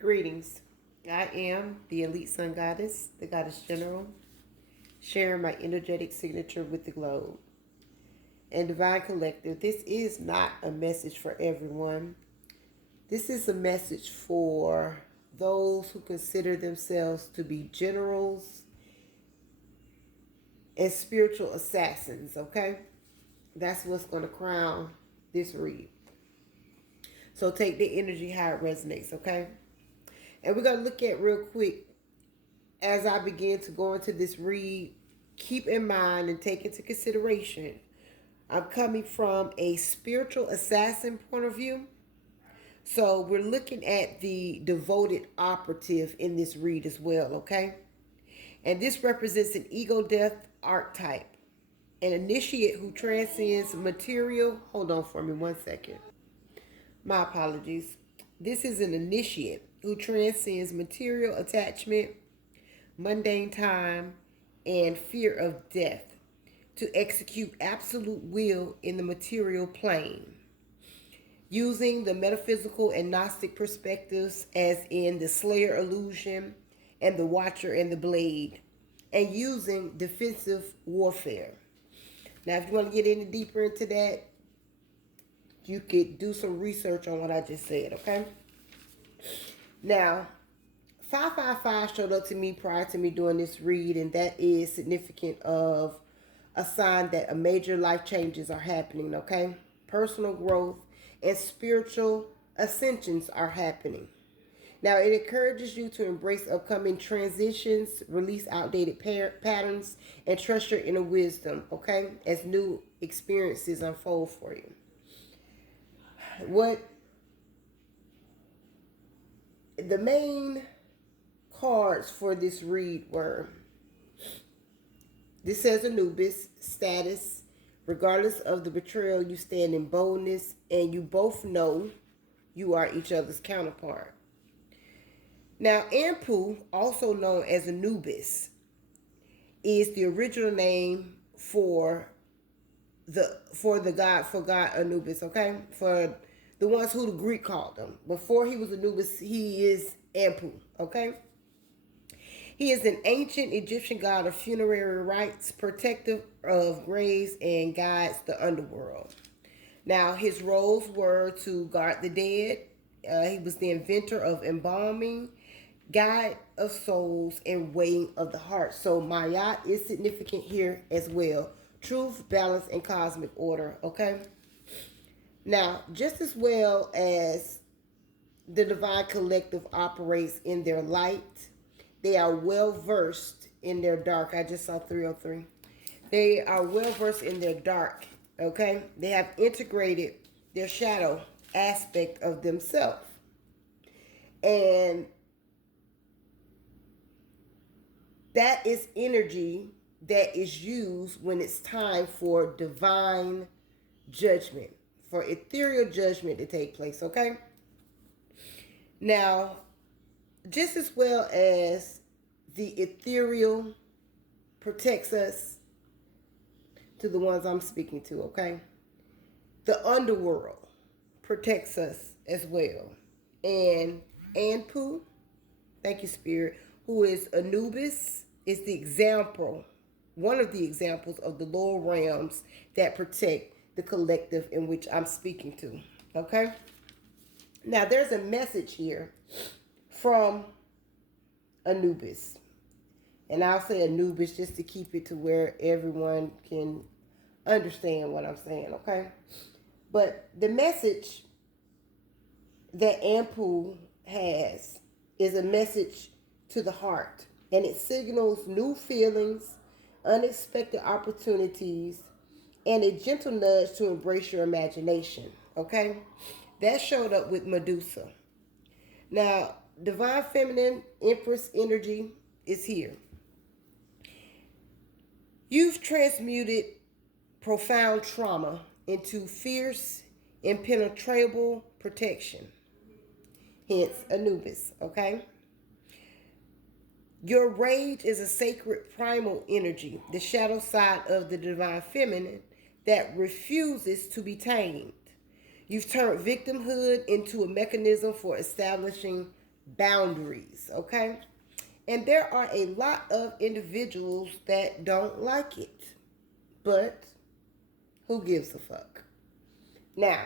Greetings. I am the Elite Sun Goddess, the Goddess General, sharing my energetic signature with the globe. And Divine Collective, this is not a message for everyone. This is a message for those who consider themselves to be generals and spiritual assassins, okay? That's what's going to crown this read. So take the energy how it resonates, okay? And we're going to look at real quick as I begin to go into this read. Keep in mind and take into consideration, I'm coming from a spiritual assassin point of view. So we're looking at the devoted operative in this read as well, okay? And this represents an ego death archetype, an initiate who transcends material. Hold on for me 1 second. My apologies. This is an initiate who transcends material attachment, mundane time, and fear of death to execute absolute will in the material plane, using the metaphysical and Gnostic perspectives, as in the Slayer illusion and the Watcher and the Blade, and using defensive warfare. Now, if you want to get any deeper into that, you could do some research on what I just said, okay? Now, 555 showed up to me prior to me doing this read, and that is significant of a sign that a major life changes are happening, okay? Personal growth and spiritual ascensions are happening. Now, it encourages you to embrace upcoming transitions, release outdated patterns, and trust your inner wisdom, okay, as new experiences unfold for you. What the main cards for this read were: this says Anubis, status, regardless of the betrayal, you stand in boldness, and you both know you are each other's counterpart. Now, Anpu, also known as Anubis, is the original name for God Anubis, okay? For the ones who the Greek called him. Before he was Anubis, he is Anpu, okay? He is an ancient Egyptian god of funerary rites, protective of graves, and guides the underworld. Now, his roles were to guard the dead. He was the inventor of embalming, guide of souls, and weighing of the heart. So Mayat is significant here as well. Truth, balance, and cosmic order, okay? Now, just as well as the Divine Collective operates in their light, they are well versed in their dark. I just saw 303. They are well versed in their dark, okay? They have integrated their shadow aspect of themselves. And that is energy that is used when it's time for divine judgment, for ethereal judgment to take place, okay? Now, just as well as the ethereal protects us to the ones I'm speaking to, okay? The underworld protects us as well. And Anpu, thank you, Spirit, who is Anubis, is the example, one of the examples of the lower realms that protect the collective in which I'm speaking to, okay? Now, there's a message here from Anubis. And I'll say Anubis just to keep it to where everyone can understand what I'm saying, okay? But the message that Anpu has is a message to the heart. And it signals new feelings, unexpected opportunities, and a gentle nudge to embrace your imagination, okay? That showed up with Medusa. Now, Divine Feminine Empress energy is here. You've transmuted profound trauma into fierce, impenetrable protection. Hence, Anubis, okay? Your rage is a sacred primal energy, the shadow side of the Divine Feminine that refuses to be tamed. You've turned victimhood into a mechanism for establishing boundaries, okay? And there are a lot of individuals that don't like it, but who gives a fuck? Now,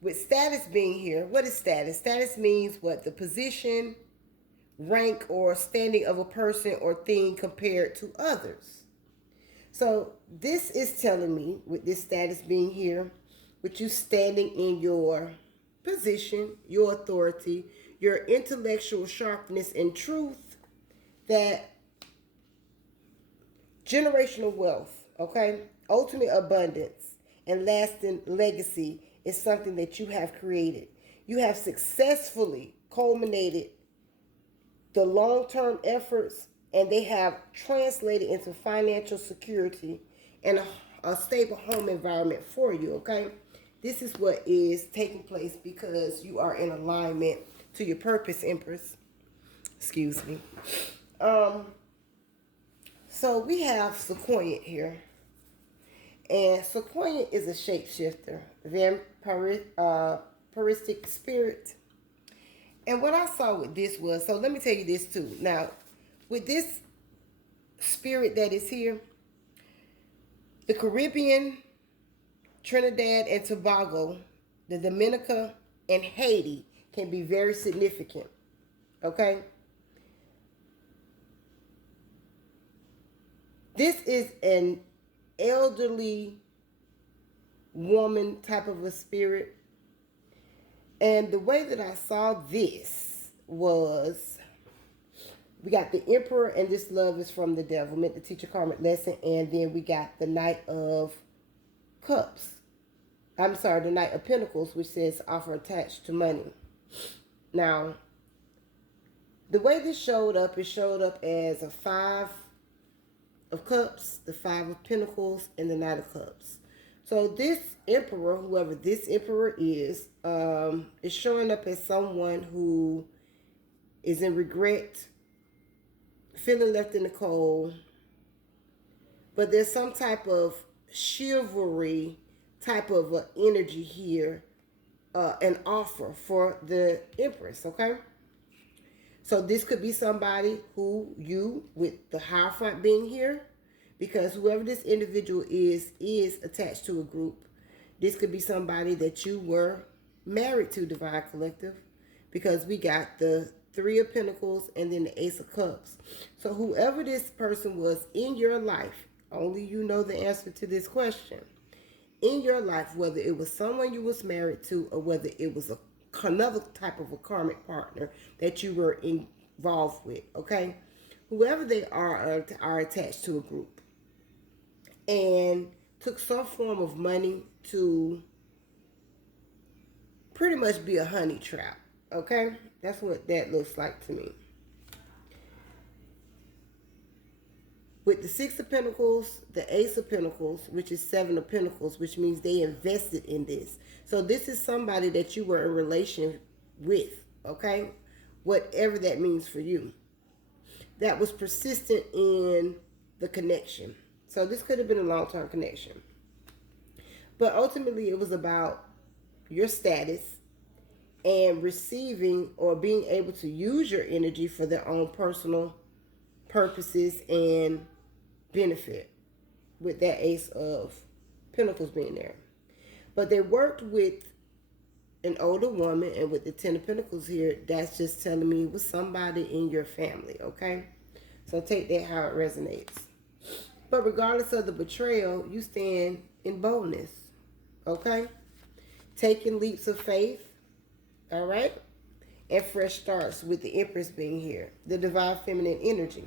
with status being here, what is status? Status means what? The position, rank, or standing of a person or thing compared to others. So this is telling me, with this status being here, with you standing in your position, your authority, your intellectual sharpness and truth, that generational wealth, okay, ultimate abundance, and lasting legacy is something that you have created. You have successfully culminated the long-term efforts, and they have translated into financial security and a stable home environment for you, okay? This is what is taking place because you are in alignment to your purpose, Empress. Excuse me. So we have Sequoia here. And Sequoia is a shapeshifter, vampiristic spirit. And what I saw with this was, so let me tell you this too. Now, with this spirit that is here, the Caribbean, Trinidad and Tobago, the Dominica, and Haiti can be very significant. Okay? This is an elderly woman type of a spirit. And the way that I saw this was, we got the Emperor, and this love is from the devil, meant to teach a karmic lesson. And then we got the Knight of Cups. I'm sorry, the Knight of Pentacles, which says offer attached to money. Now, the way this showed up, it showed up as a 5 of Cups, the 5 of Pentacles, and the Knight of Cups. So this Emperor, whoever this Emperor is showing up as someone who is in regret, feeling left in the cold, but there's some type of chivalry type of energy here, an offer for the Empress, okay? So this could be somebody who you, with the Hierophant being here, because whoever this individual is attached to a group. This could be somebody that you were married to, Divine Collective, because we got the 3 of Pentacles and then the Ace of Cups. So whoever this person was in your life, only you know the answer to this question. In your life, whether it was someone you was married to or whether it was another type of a karmic partner that you were involved with, okay? Whoever they are attached to a group and took some form of money to pretty much be a honey trap, okay? That's what that looks like to me. With the 6 of Pentacles, the Ace of Pentacles, which is 7 of Pentacles, which means they invested in this. So this is somebody that you were in relation with, okay? Whatever that means for you. That was persistent in the connection. So this could have been a long-term connection. But ultimately, it was about your status and receiving or being able to use your energy for their own personal purposes and benefit, with that Ace of Pentacles being there. But they worked with an older woman, and with the 10 of Pentacles here, that's just telling me it was somebody in your family, okay? So take that how it resonates. But regardless of the betrayal, you stand in boldness, okay? Taking leaps of faith, all right? And fresh starts, with the Empress being here, the divine feminine energy.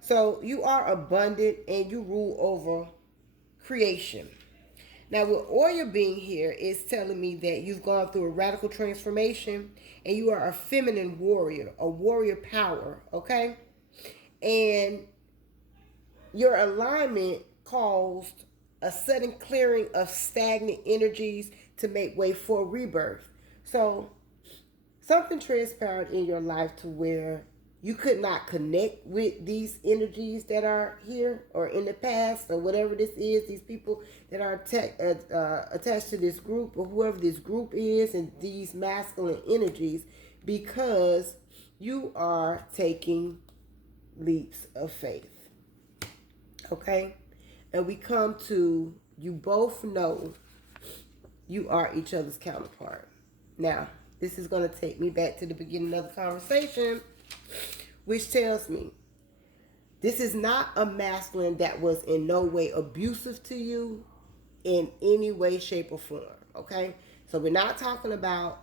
So you are abundant and you rule over creation. Now with Oya being here, it's telling me that you've gone through a radical transformation and you are a feminine warrior, a warrior power, okay? And your alignment caused a sudden clearing of stagnant energies to make way for rebirth. So something transpired in your life to where you could not connect with these energies that are here or in the past or whatever this is, these people that are attached to this group or whoever this group is, and these masculine energies, because you are taking leaps of faith. Okay? And we come to, you both know you are each other's counterpart. Now, this is going to take me back to the beginning of the conversation, which tells me this is not a masculine that was in no way abusive to you in any way, shape, or form. Okay? So we're not talking about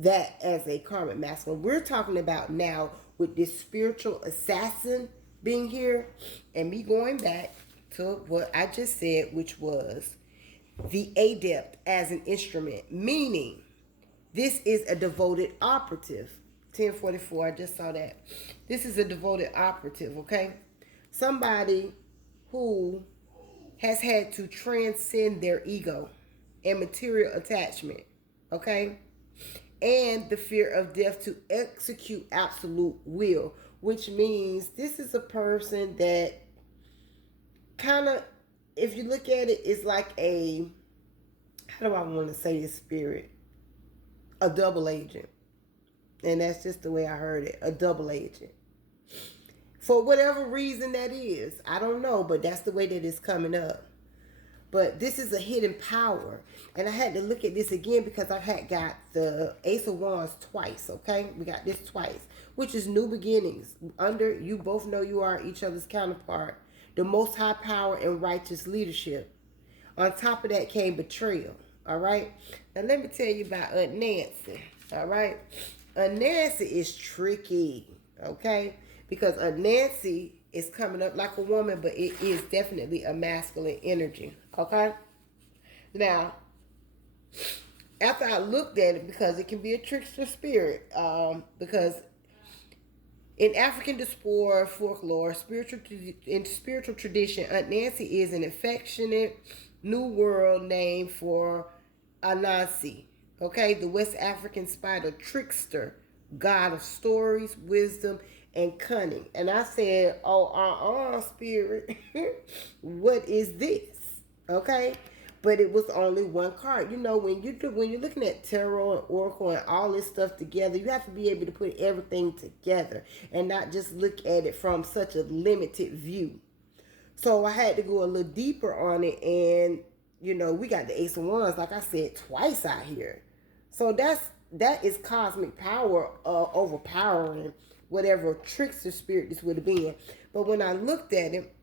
that as a karmic masculine. We're talking about now with this spiritual assassin being here and me going back to what I just said, which was the adept as an instrument, meaning this is a devoted operative. 1044, I just saw that. This is a devoted operative, okay? Somebody who has had to transcend their ego and material attachment, okay? And the fear of death to execute absolute will, which means this is a person that kind of, if you look at it, is like a, how do I want to say this, spirit? A double agent. And that's just the way I heard it, a double agent. For whatever reason that is, I don't know, but that's the way that it's coming up. But this is a hidden power. And I had to look at this again because I had got the Ace of Wands twice, okay? We got this twice, which is new beginnings. Under, you both know you are each other's counterpart. The most high power and righteous leadership. On top of that came betrayal, all right? Now let me tell you about Aunt Nancy, all right? Aunt Nancy is tricky, okay? Because Aunt Nancy is coming up like a woman, but it is definitely a masculine energy, okay? Now, after I looked at it, because it can be a trickster spirit, because in African diaspora folklore, spiritual tradition, Aunt Nancy is an affectionate New World name for Anansi, okay, the West African spider trickster, god of stories, wisdom, and cunning. And I said, oh, spirit, what is this? Okay? But it was only one card. You know, when you're looking at tarot and oracle and all this stuff together, you have to be able to put everything together and not just look at it from such a limited view. So I had to go a little deeper on it, and you know, we got the Ace of Wands, like I said, twice out here. So that is cosmic power overpowering whatever trickster spirit this would have been. But when I looked at it,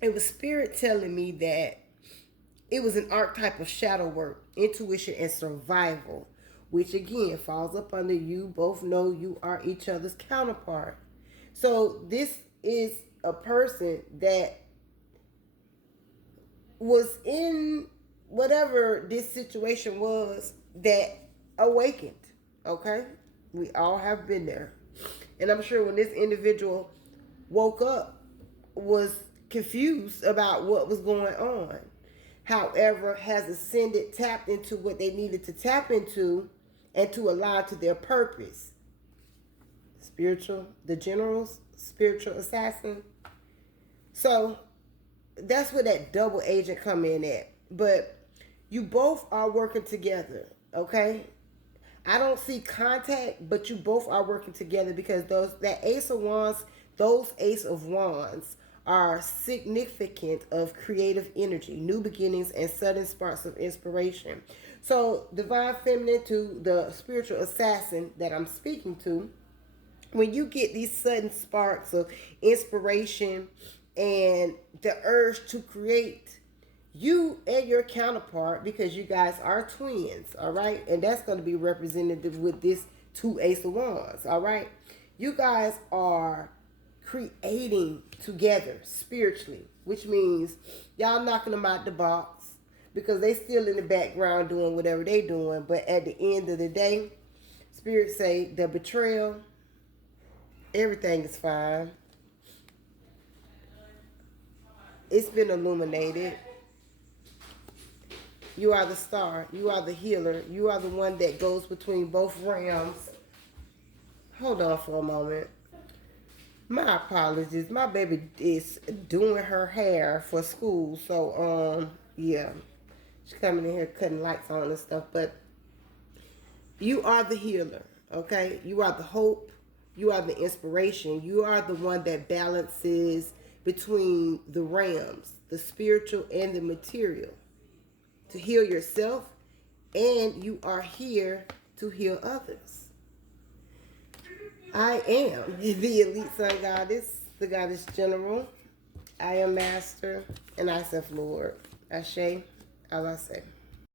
it was spirit telling me that it was an archetype of shadow work, intuition, and survival, which again falls up under you both know you are each other's counterpart. So this is a person that was in whatever this situation was that awakened, okay? We all have been there. And I'm sure when this individual woke up, was confused about what was going on. However, has ascended, tapped into what they needed to tap into and to align to their purpose. The general's spiritual assassin. So that's where that double agent come in at. But you both are working together, okay? I don't see contact, but you both are working together because those Ace of Wands are significant of creative energy, new beginnings, and sudden sparks of inspiration. So divine feminine to the spiritual assassin that I'm speaking to, when you get these sudden sparks of inspiration and the urge to create, you and your counterpart, because you guys are twins, all right? And that's going to be represented with this two Ace of Wands, all right? You guys are creating together spiritually, which means y'all knocking them out the box because they still in the background doing whatever they doing. But at the end of the day, Spirit say the betrayal, everything is fine. It's been illuminated. You are the star. You are the healer. You are the one that goes between both realms. Hold on for a moment. My apologies. My baby is doing her hair for school. So, yeah. She's coming in here cutting lights on and stuff. But you are the healer. Okay? You are the hope. You are the inspiration. You are the one that balances between the realms, the spiritual and the material, to heal yourself, and you are here to heal others. I am the elite sun goddess, the goddess general. I am master, and I self Lord. Ashe, Alase.